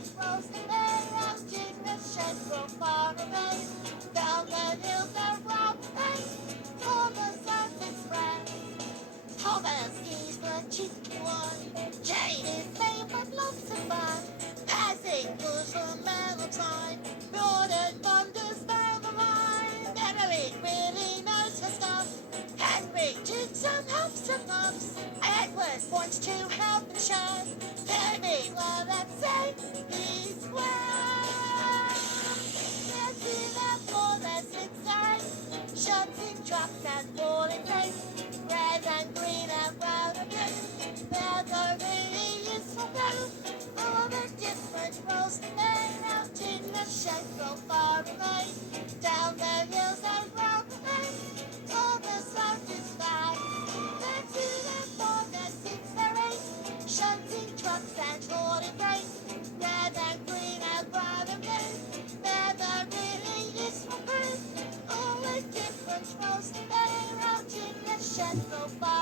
different roads to lay out in the shed from far away. Down the hills around me, Thomas and his friends. Thomas is the cheeky one, Jane is lame but lots of fun. Passing through some time, Lord and understand the line. Emily really knows her stuff. Henry jigs and hops and bumps. Edward wants to help and shine. Tell me what I'd say these words. Let's see that floor that's inside. Shunting trucks and falling rain. Red and green and brown and blue. There's no really useful blue. All the different roles laid out in the shed so far away. Down the hills and round the lane. All the south is fine. Then to the four, the six, the eight. Shunting trucks and hauling grain. Red and green and brown and blue. They're the really useful blue. All the different roles laid out in the shed so far